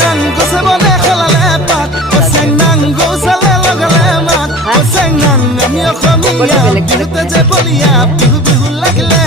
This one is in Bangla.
nang gose bone khalale pat oseng nang gosale lagale mat oseng nang ami okhamiya bihuতে যে বলিয়া বিহু বিহু লাগলে